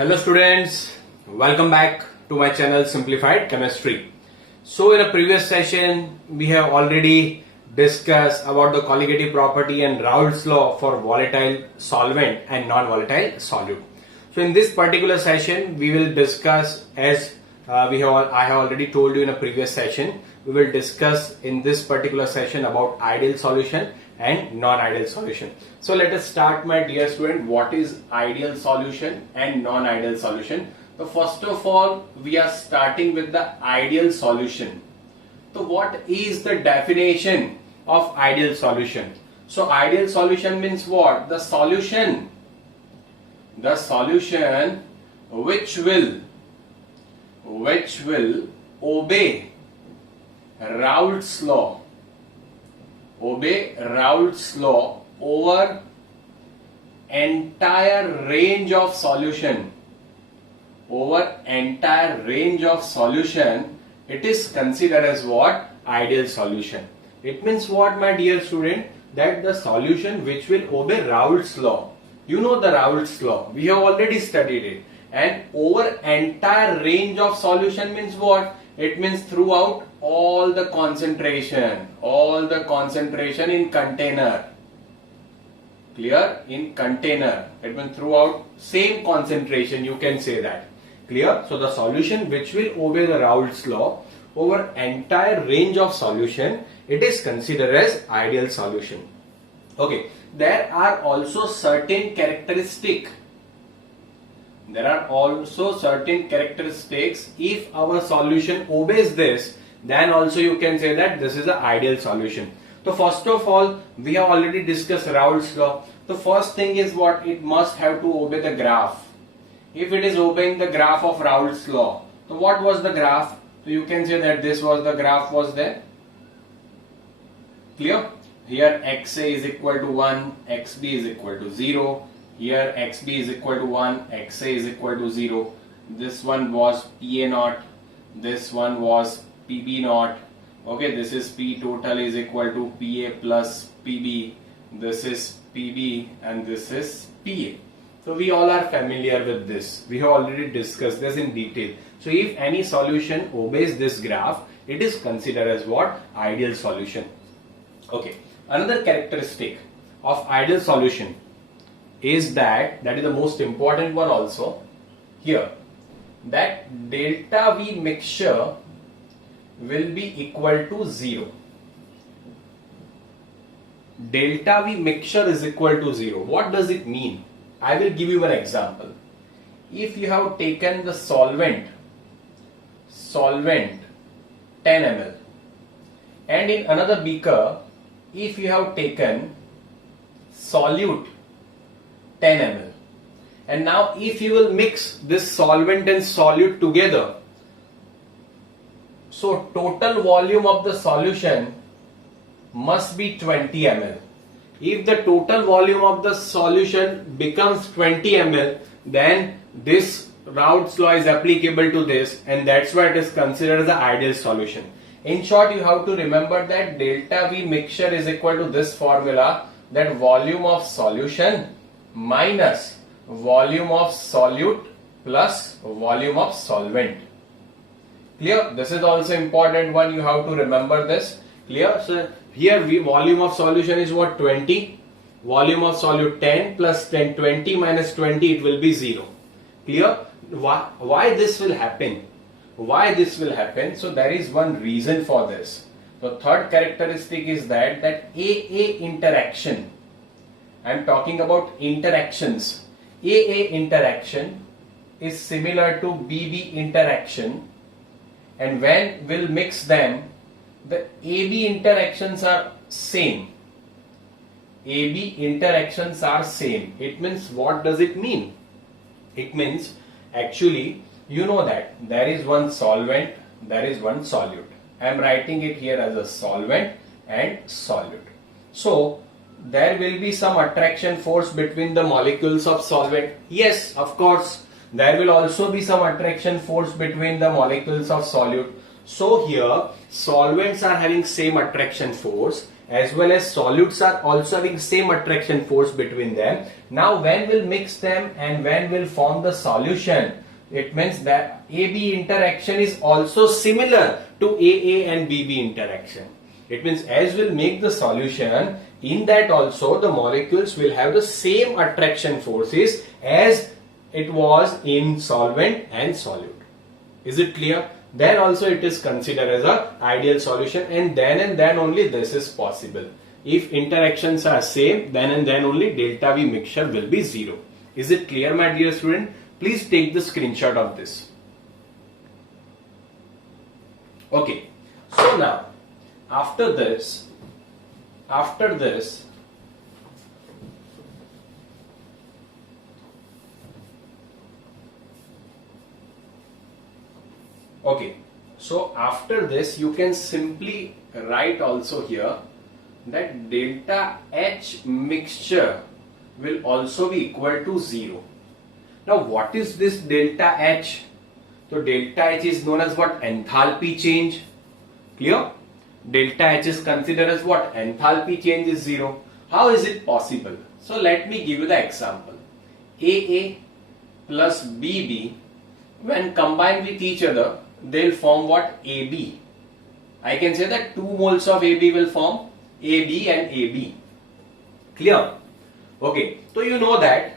Hello students, welcome back to my channel Simplified Chemistry. So in a previous session we have already discussed about the colligative property and Raoult's law for volatile solvent and non-volatile solute. So in this particular session we will discuss, as I have already told you in a previous session, we will discuss in this particular session about ideal solution and non-ideal solution. So let us start, my dear student. What is ideal solution and non-ideal solution? So first of all, we are starting with the ideal solution. So what is the definition of ideal solution? So ideal solution means what? The solution which will obey Raoult's law. Obey Raoult's law over entire range of solution. Over entire range of solution, it is considered as what? Ideal solution. It means what, my dear student? That the solution which will obey Raoult's law. You know the Raoult's law. We have already studied it. And over entire range of solution means what? It means throughout all the concentration in container. Clear? In container. It means throughout same concentration, you can say that. Clear? So the solution which will obey the Raoult's law over entire range of solution, it is considered as ideal solution. Okay. There are also certain characteristics. If our solution obeys this, then also you can say that this is the ideal solution. So first of all, we have already discussed Raoult's law. The first thing is what? It must have to obey the graph. If it is obeying the graph of Raoult's law, so what was the graph? So you can say that this was the graph was there. Clear? Here XA is equal to 1, XB is equal to 0. Here XB is equal to 1, XA is equal to 0. This one was PA naught. This one was PB naught. Okay, this is P total is equal to PA plus PB. This is PB and this is PA. So we all are familiar with this. We have already discussed this in detail. So if any solution obeys this graph, it is considered as what? Ideal solution. Okay. Another characteristic of ideal solution is that is the most important one also here, that delta V mixture will be equal to 0. Delta V mixture is equal to 0. What does it mean? I will give you an example. If you have taken the solvent 10 ml, and in another beaker if you have taken solute 10 ml, and now if you will mix this solvent and solute together, so total volume of the solution must be 20 ml. If the total volume of the solution becomes 20 ml, then this Raoult's law is applicable to this, and that's why it is considered the ideal solution. In short, you have to remember that delta V mixture is equal to this formula, that volume of solution minus volume of solute plus volume of solvent. Clear? This is also important one, you have to remember this. Clear? So here volume of solution is what? 20. Volume of solute 10 plus 10, 20 minus 20, it will be 0. Clear? Why this will happen? Why this will happen? So there is one reason for this. The third characteristic is that AA interaction. I am talking about interactions. AA interaction is similar to BB interaction, and when we'll mix them, the AB interactions are same. AB interactions are same. It means, what does it mean? It means, actually, you know that there is one solvent, there is one solute. I am writing it here as a solvent and solute. So there will be some attraction force between the molecules of solvent. Yes, of course, there will also be some attraction force between the molecules of solute. So here solvents are having same attraction force as well as solutes are also having same attraction force between them. Now when we'll mix them and when we'll form the solution, it means that AB interaction is also similar to AA and BB interaction. It means as we'll make the solution, in that also the molecules will have the same attraction forces as it was in solvent and solute. Is it clear? Then also it is considered as a ideal solution, and then only this is possible. If interactions are same, then and then only delta V mixture will be 0. Is it clear, my dear student? Please take the screenshot of this. Okay. So now after this okay, so after this you can simply write also here that delta H mixture will also be equal to 0. Now what is this delta H? So delta H is known as what? Enthalpy change. Clear? Delta H is considered as what? Enthalpy change is 0. How is it possible? So let me give you the example. AA plus BB, when combined with each other, they'll form what? AB. I can say that 2 moles of AB will form AB and AB. Clear? Okay. So you know that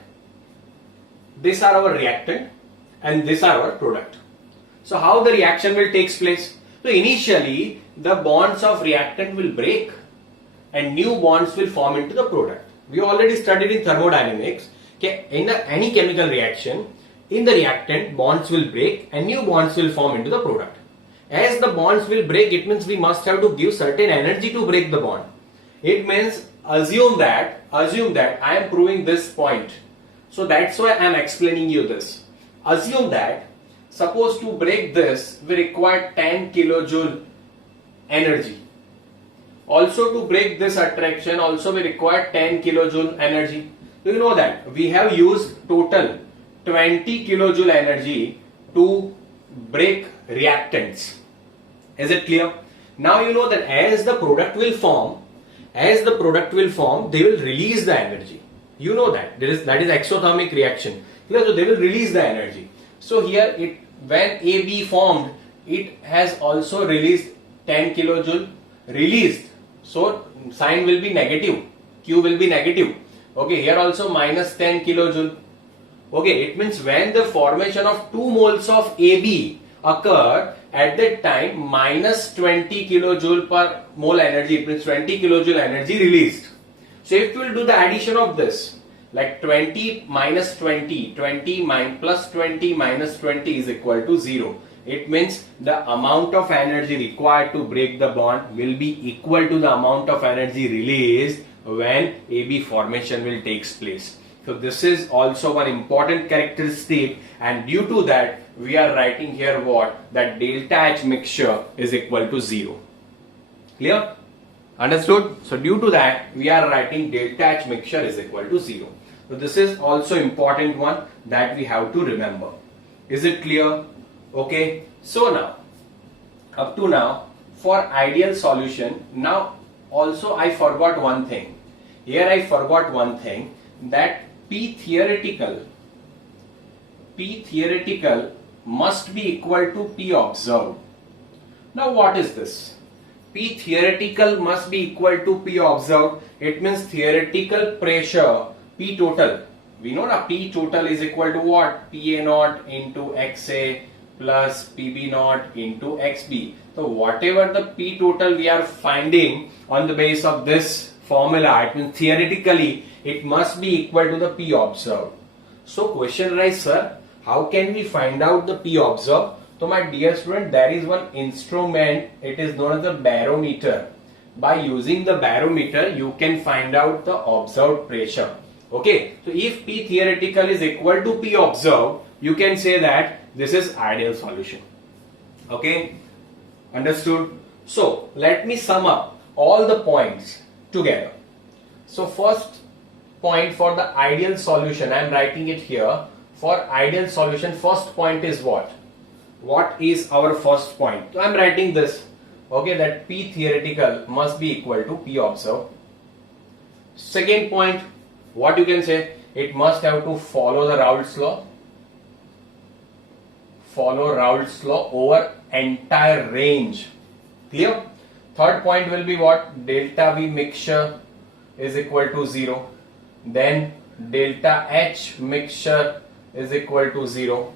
these are our reactant and these are our product. So how the reaction will take place? So initially the bonds of reactant will break and new bonds will form into the product. We already studied in thermodynamics. Okay, in any chemical reaction, in the reactant bonds will break and new bonds will form into the product. As the bonds will break, it means we must have to give certain energy to break the bond. It means assume that I am proving this point. So that's why I am explaining you this. Assume that suppose to break this we require 10 kilojoule energy. Also to break this attraction also we require 10 kilojoule energy. Do you know that we have used total 20 kilojoule energy to break reactants? Is it clear? Now you know that as the product will form, they will release the energy. You know that that is exothermic reaction. So they will release the energy. So here when AB formed, it has also released 10 kilojoule released. So sign will be negative. Q will be negative. Okay, here also minus 10 kilojoule. Okay, it means when the formation of 2 moles of AB occurred, at that time minus 20 kilojoule per mole energy, it means 20 kilojoule energy released. So if we will do the addition of this, like 20 minus 20, 20 plus 20 minus 20 is equal to 0. It means the amount of energy required to break the bond will be equal to the amount of energy released when AB formation will take place. So this is also one important characteristic, and due to that we are writing here what? That delta H mixture is equal to 0. Clear? Understood? So due to that we are writing delta H mixture is equal to 0. So this is also important one that we have to remember. Is it clear? Okay. So now, up to now, for ideal solution, now also I forgot one thing. Here I forgot one thing, that P theoretical must be equal to P observed. Now what is this? P theoretical must be equal to P observed. It means theoretical pressure P total. We know that P total is equal to what? PA naught into XA plus PB naught into XB. So whatever the P total we are finding on the base of this formula, it means theoretically it must be equal to the P observed. So question arises, sir, how can we find out the P observed? So my dear student, there is one instrument, it is known as the barometer. By using the barometer, you can find out the observed pressure. Okay, so if P theoretical is equal to P observed, you can say that this is ideal solution. Okay, understood? So let me sum up all the points together. So first point for the ideal solution, I am writing it here. For ideal solution, first point is what? What is our first point? So I am writing this. Okay, that P theoretical must be equal to P observed. Second point, what you can say, it must have to follow the Raoult's law. Follow Raoult's law over entire range. Clear? Third point will be what? Delta V mixture is equal to 0. Then delta H mixture is equal to 0.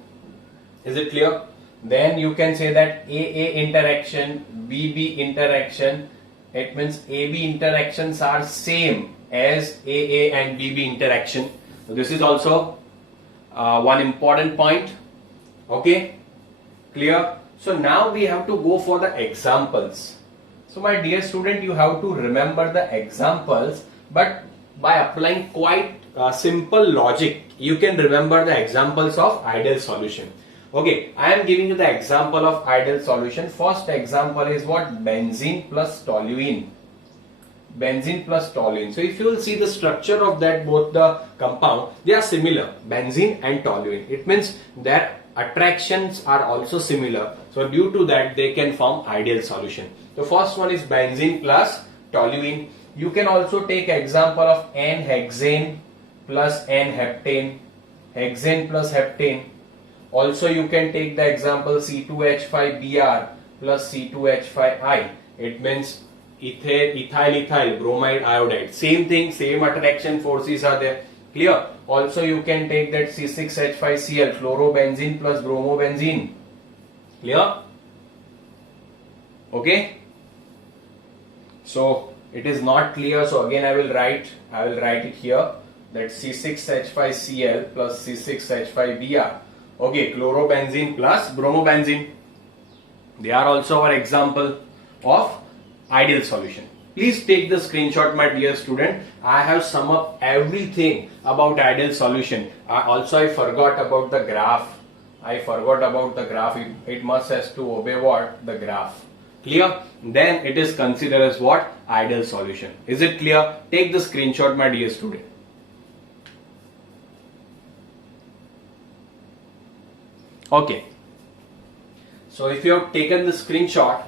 Is it clear? Then you can say that AA interaction, BB interaction, it means AB interactions are same as AA and BB interaction. So this is also one important point. Okay, clear? So now we have to go for the examples. So my dear student, you have to remember the examples, but by applying quite simple logic, you can remember the examples of ideal solution. Okay, I am giving you the example of ideal solution. First example is what? Benzene plus toluene. Benzene plus toluene. So if you will see the structure of that, both the compound, they are similar, benzene and toluene. It means their attractions are also similar. So due to that, they can form ideal solution. The first one is benzene plus toluene. You can also take example of N-hexane plus N-heptane, hexane plus heptane. Also you can take the example C2H5Br plus C2H5I. It means ethyl bromide iodide. Same thing, same attraction forces are there. Clear? Also you can take that C6H5Cl, chlorobenzene plus bromobenzene. Clear? Okay? So it is not clear, so again I will write it here, that C6H5Cl plus C6H5Br. Okay, chlorobenzene plus bromobenzene. They are also our example of ideal solution. Please take the screenshot, my dear student. I have summed up everything about ideal solution. I forgot about the graph. It must has to obey what? The graph. Clear? Then it is considered as what? Ideal solution. Is it clear? Take the screenshot, my dear student. Okay. So if you have taken the screenshot,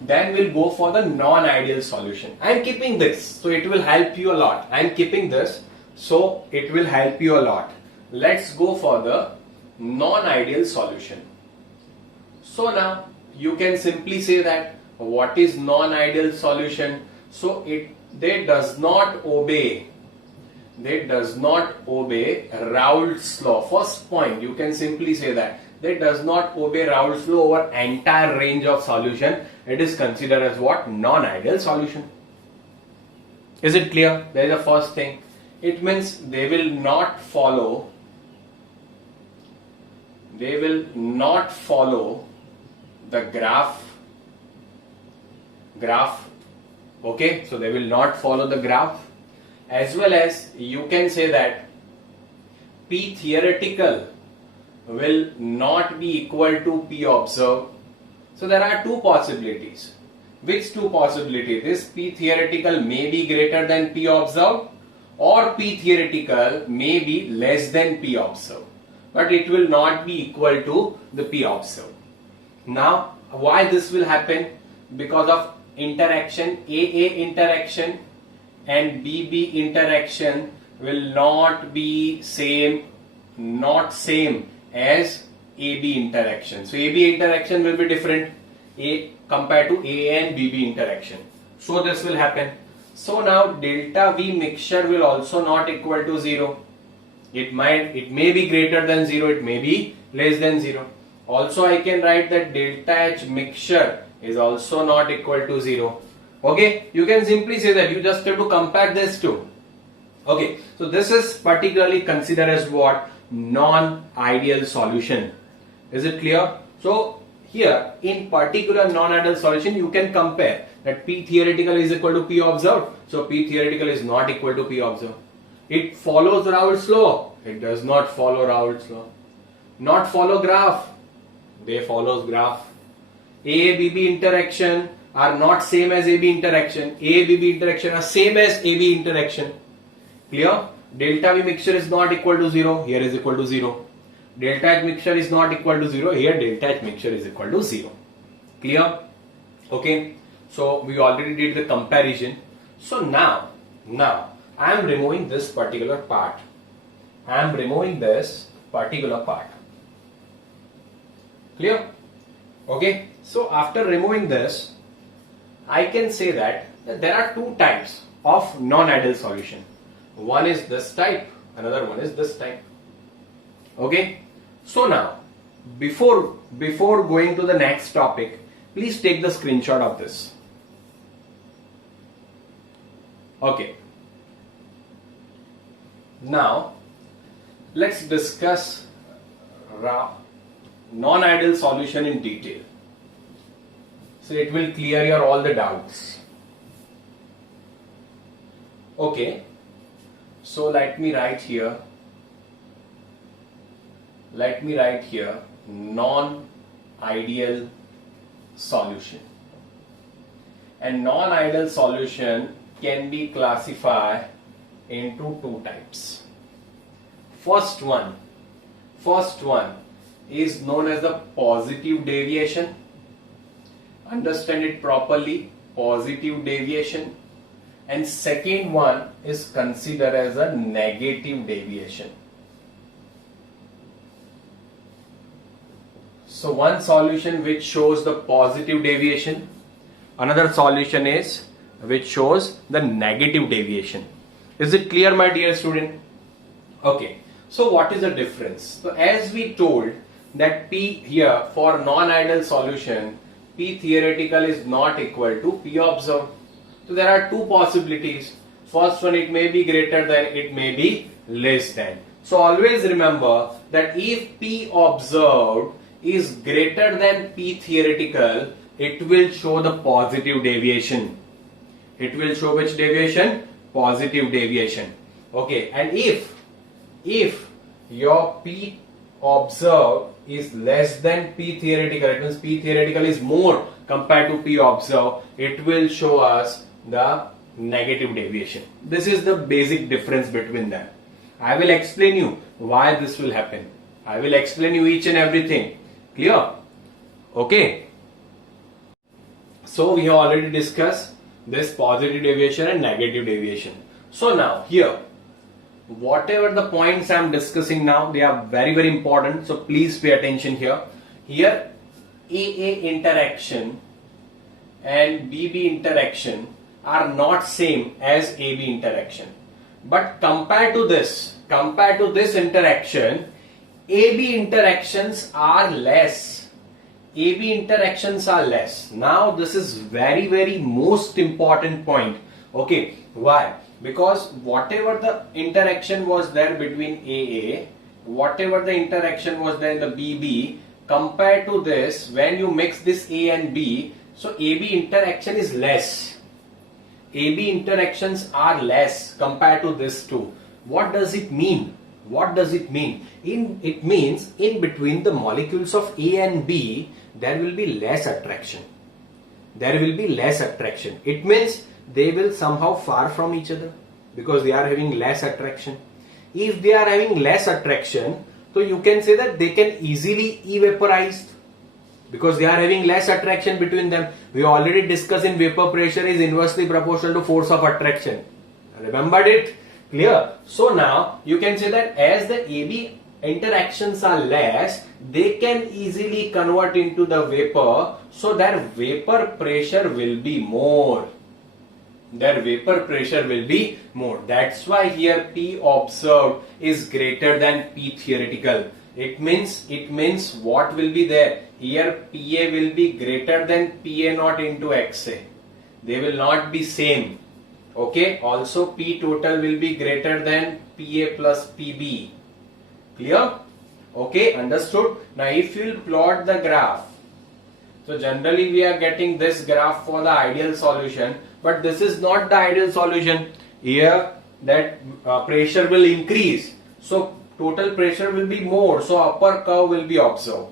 then we'll go for the non-ideal solution. I am keeping this, so it will help you a lot. I am keeping this, so it will help you a lot. Let's go for the non-ideal solution. So now you can simply say that what is non-ideal solution? So they does not obey Raoult's law. First point, you can simply say that they does not obey Raoult's law over entire range of solution. It is considered as what? Non-ideal solution. Is it clear? That is the first thing. It means they will not follow the graph. Okay, so they will not follow the graph. As well as you can say that P theoretical will not be equal to P observed. So there are two possibilities. Which two possibilities? This P theoretical may be greater than P observed, or P theoretical may be less than P observed, but it will not be equal to the P observed. Now why this will happen? Because of interaction, AA interaction and BB interaction will not be same as AB interaction. So AB interaction will be different compared to A and BB interaction. So this will happen. So now delta V mixture will also not equal to 0. It may be greater than 0, it may be less than 0. Also I can write that delta H mixture is also not equal to 0. Okay, you can simply say that, you just have to compare this two. Okay, so this is particularly considered as what? Non-ideal solution. Is it clear? So here in particular non-ideal solution, you can compare that P theoretical is equal to P observed. So P theoretical is not equal to P observed. It follows Raoult's law. It does not follow Raoult's law. Not follow graph. They follows graph. AA-BB interaction are not same as AB interaction. AA-BB interaction are same as AB interaction. Clear? Delta V mixture is not equal to 0. Here is equal to 0. Delta H mixture is not equal to 0. Here delta H mixture is equal to 0. Clear? Okay. So we already did the comparison. So now I am removing this particular part. I am removing this particular part. Clear? Okay. So after removing this, I can say that there are two types of non-ideal solution. One is this type, another one is this type. Okay. So now, before going to the next topic, please take the screenshot of this. Okay. Now, let's discuss non-ideal solution in detail. So it will clear your all the doubts. Okay. So let me write here non-ideal solution. And non-ideal solution can be classified into two types. First one is known as the positive deviation. Understand it properly, positive deviation. And second one is considered as a negative deviation. So one solution which shows the positive deviation, another solution is which shows the negative deviation. Is it clear, my dear student? Okay. So what is the difference? So as we told that P here for non-ideal solution, P theoretical is not equal to P observed. So there are two possibilities. First one, it may be greater than, it may be less than. So always remember that if P observed is greater than P theoretical, it will show the positive deviation. It will show which deviation? Positive deviation. Okay, and if your P observed is less than P theoretical, it means P theoretical is more compared to P observed, it will show us the negative deviation. This is the basic difference between them. I will explain you why this will happen. I will explain you each and everything. Clear? Okay. So we have already discussed this positive deviation and negative deviation. So now here, whatever the points I am discussing now, they are very, very important. So please pay attention here. Here, AA interaction and BB interaction are not same as AB interaction. But compared to this interaction, AB interactions are less. AB interactions are less. Now this is very, very most important point. Okay, why? Because whatever the interaction was there between AA, whatever the interaction was there in the BB, compared to this, when you mix this A and B, so AB interaction is less. AB interactions are less compared to this two. What does it mean? What does it mean? It means in between the molecules of A and B, there will be less attraction. There will be less attraction. It means they will somehow far from each other because they are having less attraction. If they are having less attraction, so you can say that they can easily evaporize because they are having less attraction between them. We already discussed in vapor pressure is inversely proportional to force of attraction. Remembered it? Clear? So now you can say that as the AB interactions are less, they can easily convert into the vapor, so their vapor pressure will be more. Their vapor pressure will be more. That's why here P observed is greater than P theoretical. It means what will be there? Here PA will be greater than PA naught into XA. They will not be same. Okay. Also P total will be greater than PA plus PB. Clear? Okay, understood. Now if you will plot the graph, so generally we are getting this graph for the ideal solution, but this is not the ideal solution. Here that pressure will increase, so total pressure will be more, so upper curve will be observed.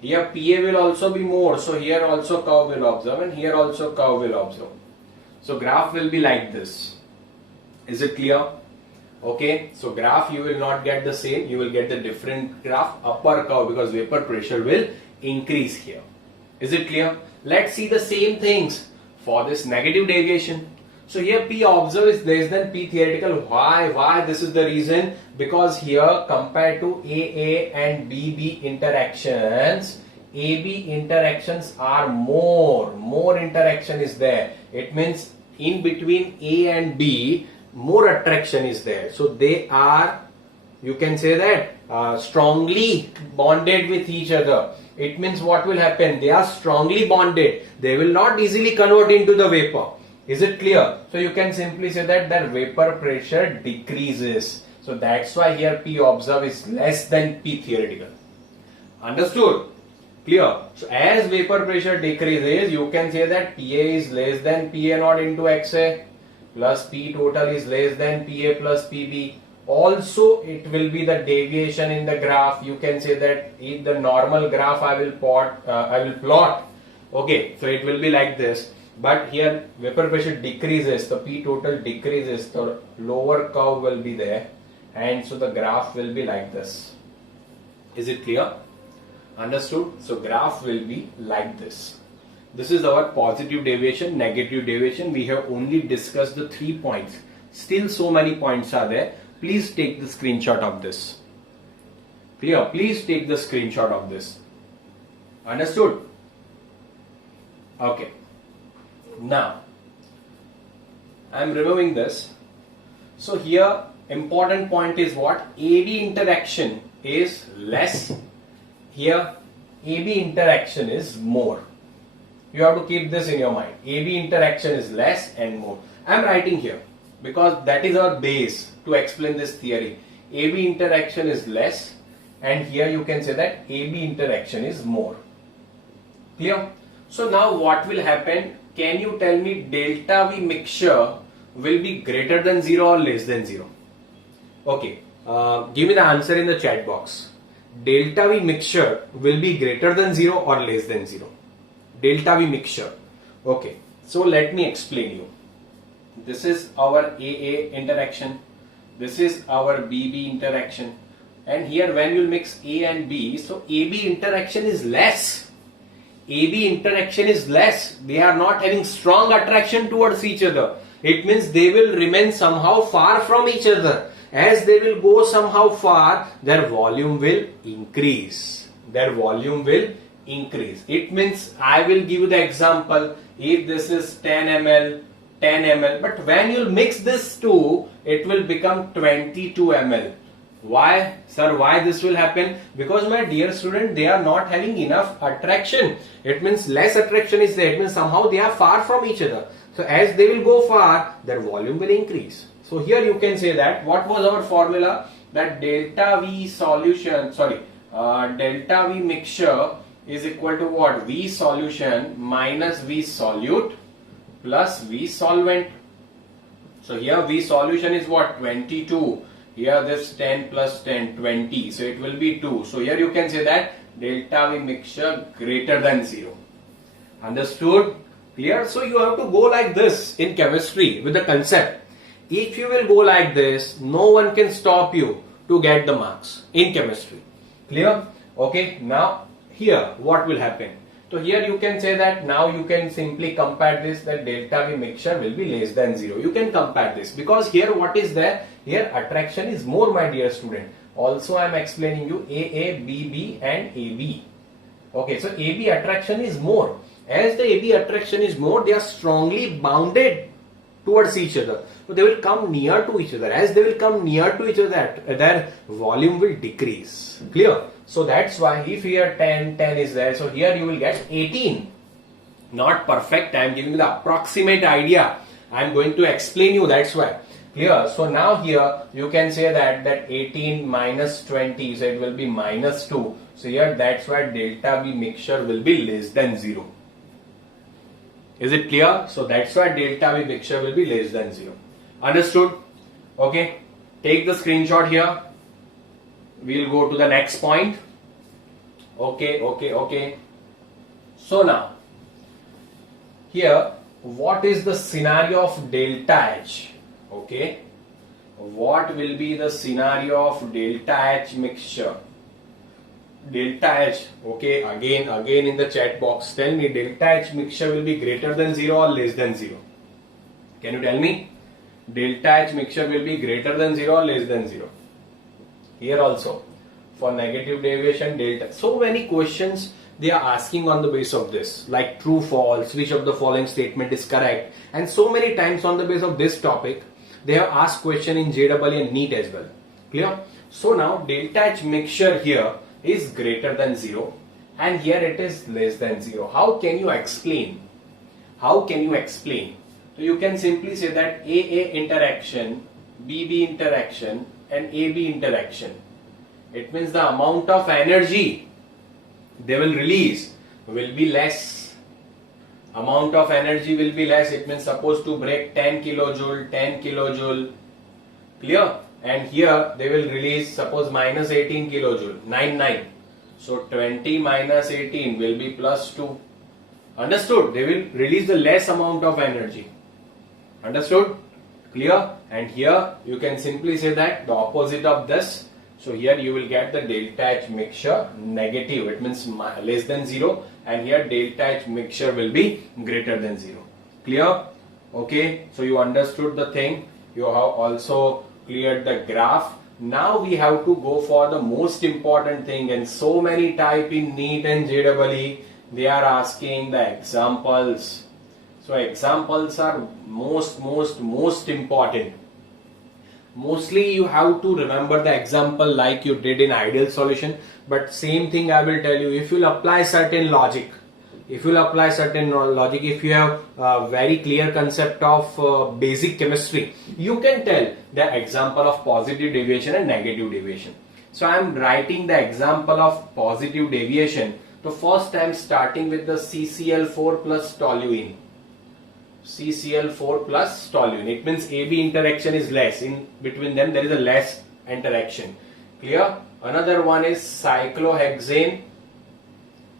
Here PA will also be more, so here also curve will observe, and here also curve will observe. So graph will be like this. Is it clear? Okay, so graph you will not get the same, you will get the different graph, upper curve, because vapor pressure will increase here. Is it clear? Let's see the same things for this negative deviation. So here P observed is less than P theoretical. Why? This is the reason, because here compared to AA and BB interactions, AB interactions are more interaction is there. It means in between A and B more attraction is there. So they are, you can say that, strongly bonded with each other. It means what will happen? They are strongly bonded. They will not easily convert into the vapor. Is it clear? So you can simply say that their vapor pressure decreases. So that's why here P observed is less than P theoretical. Understood? Clear? So as vapor pressure decreases, you can say that PA is less than PA naught into XA plus P total is less than PA plus PB. Also, it will be the deviation in the graph. You can say that if the normal graph I will plot. Okay, so it will be like this. But here vapor pressure decreases, the P total decreases, the lower curve will be there, and so the graph will be like this. Is it clear? Understood? So graph will be like this. This is our positive deviation, negative deviation. We have only discussed the 3 points. Still so many points are there. Please take the screenshot of this. Clear? Please take the screenshot of this. Understood? Okay. Now, I am removing this. So here important point is what? AB interaction is less. Here AB interaction is more. You have to keep this in your mind. AB interaction is less and more. I am writing here because that is our base to explain this theory. AB interaction is less, and here you can say that AB interaction is more. Clear? So now what will happen? Can you tell me delta V mixture will be greater than 0 or less than 0? Okay, give me the answer in the chat box. Delta V mixture will be greater than 0 or less than 0? Delta V mixture. Okay, so let me explain you. This is our AA interaction. This is our BB interaction. And here when you mix A and B, so AB interaction is less. AB interaction is less. They are not having strong attraction towards each other. It means they will remain somehow far from each other. As they will go somehow far, their volume will increase. Their volume will increase. It means, I will give you the example. If this is 10 ml, 10 ml, but when you mix this two, it will become 22 ml. Why? Sir, why this will happen? Because my dear student, they are not having enough attraction. It means less attraction is there. It means somehow they are far from each other. So as they will go far, their volume will increase. So here you can say that, what was our formula? That delta V solution, delta V mixture is equal to what? V solution minus V solute plus V solvent. So here V solution is what? 22. Here this 10 plus 10, 20. So it will be 2. So here you can say that delta V mixture greater than 0. Understood? Clear? So you have to go like this in chemistry with the concept. If you will go like this, no one can stop you to get the marks in chemistry. Clear? Okay. Now here what will happen? So here you can say that now you can simply compare this, that delta V mixture will be less than 0. You can compare this because here what is there? Here attraction is more, my dear student. Also I am explaining you AA, BB and AB. Okay, so AB attraction is more. As the AB attraction is more, they are strongly bounded towards each other. So they will come near to each other. As they will come near to each other, their volume will decrease. Clear? So that's why if here 10 is there, so here you will get 18. Not perfect, I am giving you the approximate idea. I am going to explain you, that's why. Clear? So now here you can say that 18 minus 20, so it will be minus 2. So here that's why delta V mixture will be less than 0. Is it clear? So that's why delta V mixture will be less than 0. Understood? Okay. Take the screenshot here. We'll go to the next point. Okay. So now, here, what is the scenario of delta H? Okay. What will be the scenario of delta H mixture? delta H, okay, again in the chat box, tell me delta H mixture will be greater than 0 or less than 0? Can you tell me? Delta H mixture will be greater than 0 or less than 0? Here also, for negative deviation, delta. So many questions they are asking on the basis of this, like true, false, which of the following statement is correct, and so many times on the basis of this topic, they have asked question in JEE and NEET as well. Clear? So now delta H mixture here is greater than 0 and here it is less than 0. How can you explain? How can you explain? So you can simply say that AA interaction, BB interaction and AB interaction. It means the amount of energy they will release will be less. Amount of energy will be less. It means supposed to break 10 kilojoule. Clear? And here they will release suppose minus 18 kilojoule, 9. So 20 minus 18 will be plus 2. Understood? They will release the less amount of energy. Understood? Clear? And here you can simply say that the opposite of this. So here you will get the delta H mixture negative. It means less than 0. And here delta H mixture will be greater than 0. Clear? Okay. So you understood the thing. You have also cleared the graph. Now we have to go for the most important thing, and so many type in NEET and JEE, they are asking the examples. So examples are most important. Mostly you have to remember the example like you did in ideal solution, but same thing I will tell you, if you apply certain logic, if you have a very clear concept of basic chemistry, you can tell the example of positive deviation and negative deviation. So I am writing the example of positive deviation. So first I am starting with the CCl4 plus toluene. CCl4 plus toluene. It means AB interaction is less. In between them there is a less interaction. Clear? Another one is cyclohexane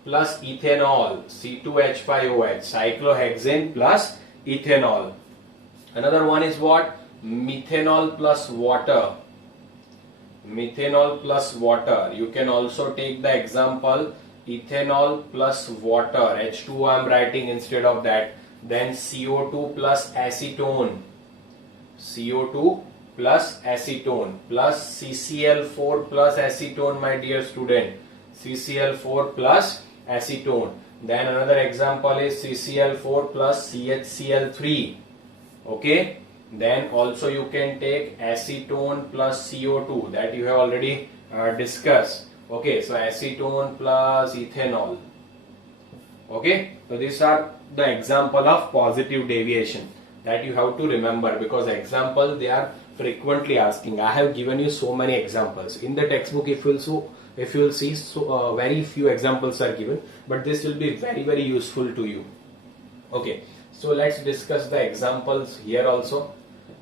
plus ethanol, C2H5OH, cyclohexane plus ethanol. Another one is what? Methanol plus water. Methanol plus water. You can also take the example ethanol plus water, H2O I am writing instead of that. Then CO2 plus acetone, CO2 plus acetone plus CCl4 plus acetone, my dear student, CCl4 plus acetone. Then another example is CCl4 plus CHCl3. Okay. Then also you can take acetone plus CO2, that you have already discussed. Okay. So acetone plus ethanol. Okay. So these are the example of positive deviation that you have to remember, because example they are frequently asking. I have given you so many examples in the textbook. If you will see, so very few examples are given, but this will be very useful to you. Okay, so let's discuss the examples here also.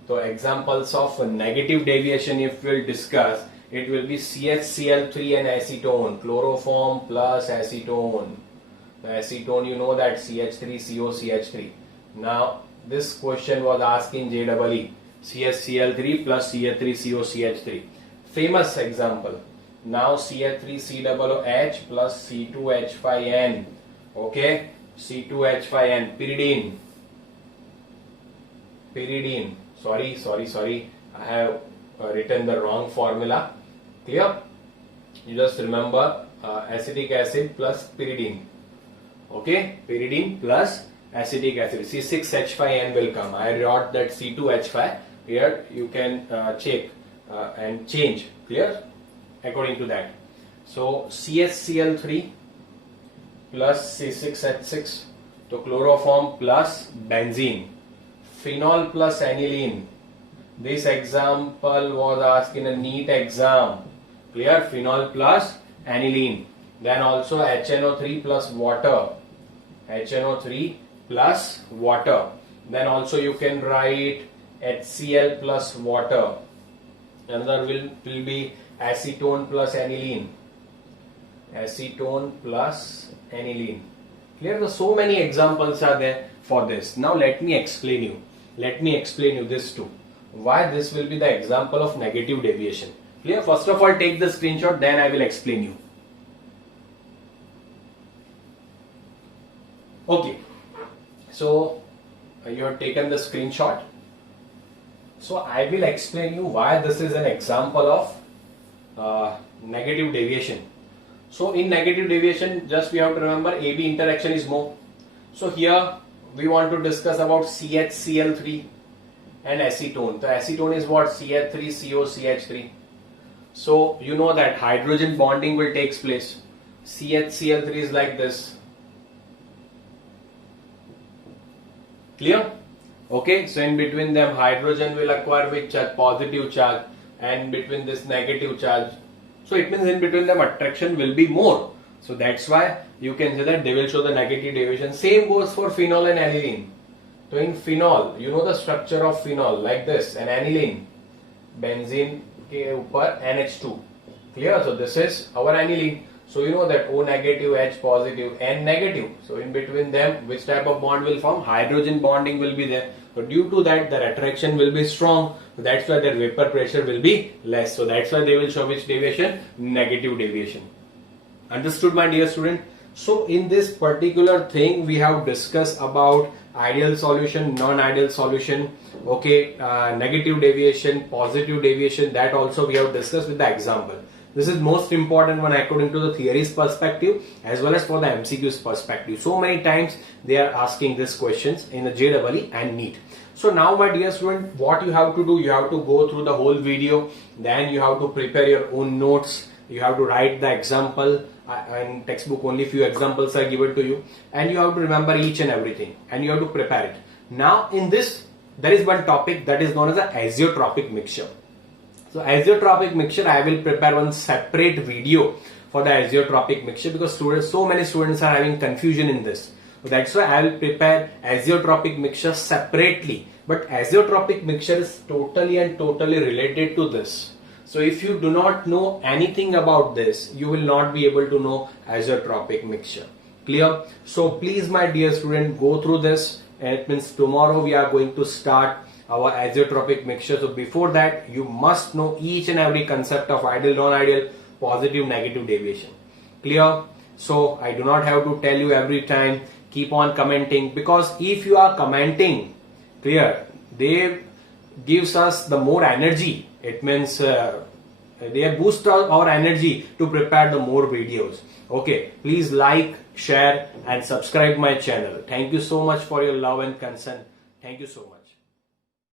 So examples of negative deviation, if we will discuss, it will be CHCl3 and acetone, chloroform plus acetone. The acetone, you know that CH3COCH3. Now this question was asked in JEE, CHCl3 plus CH3COCH3. Famous example. Now CH3COOH plus C2H5N. Okay, C2H5N, pyridine. Sorry, I have written the wrong formula. Clear? You just remember acetic acid plus pyridine. Okay, pyridine plus acetic acid, C6H5N will come. I wrote that C2H5. Here you can check and change. Clear? According to that. So CHCl3 plus C6H6, so chloroform plus benzene. Phenol plus aniline. This example was asked in a NEET exam. Clear? Phenol plus aniline. Then also HNO3 plus water. HNO3 plus water. Then also you can write HCl plus water. Another will be acetone plus aniline. Acetone plus aniline. Clear? So many examples are there for this. Now let me explain you. This too. Why this will be the example of negative deviation. Clear? First of all, take the screenshot, then I will explain you. Okay, so you have taken the screenshot. So I will explain you why this is an example of negative deviation. So in negative deviation, just we have to remember AB interaction is more. So here we want to discuss about CHCl3 and acetone. The acetone is what? CH3COCH3. So you know that hydrogen bonding will take place. CHCl3 is like this. Clear? Okay, so in between them hydrogen will acquire which charge? Positive charge, and between this negative charge. So it means in between them attraction will be more. So that's why you can say that they will show the negative deviation. Same goes for phenol and aniline. So in phenol, you know the structure of phenol like this, and aniline, benzene के ऊपर NH2. Clear? So this is our aniline. So you know that O negative, H positive, N negative. So in between them, which type of bond will form? Hydrogen bonding will be there. So due to that, their attraction will be strong. So that's why their vapor pressure will be less. So that's why they will show which deviation? Negative deviation. Understood, my dear student? So in this particular thing, we have discussed about ideal solution, non-ideal solution, okay, negative deviation, positive deviation. That also we have discussed with the example. This is most important one according to the theory's perspective as well as for the MCQ's perspective. So many times they are asking these questions in the JEE and NEET. So now, my dear student, what you have to do, you have to go through the whole video, then you have to prepare your own notes, you have to write the example, and textbook only few examples are given to you, and you have to remember each and everything, and you have to prepare it. Now in this, there is one topic that is known as the azeotropic mixture. So azeotropic mixture, I will prepare one separate video for the azeotropic mixture because so many students are having confusion in this. So that's why I will prepare azeotropic mixture separately. But azeotropic mixture is totally related to this. So if you do not know anything about this, you will not be able to know azeotropic mixture. Clear? So please, my dear student, go through this. And it means tomorrow we are going to start our azeotropic mixture. So before that, you must know each and every concept of ideal, non-ideal, positive, negative deviation. Clear? So I do not have to tell you every time. Keep on commenting, because if you are commenting, clear, they gives us the more energy. It means they boost our energy to prepare the more videos. Okay, please like, share and subscribe my channel. Thank you so much for your love and concern. Thank you so much.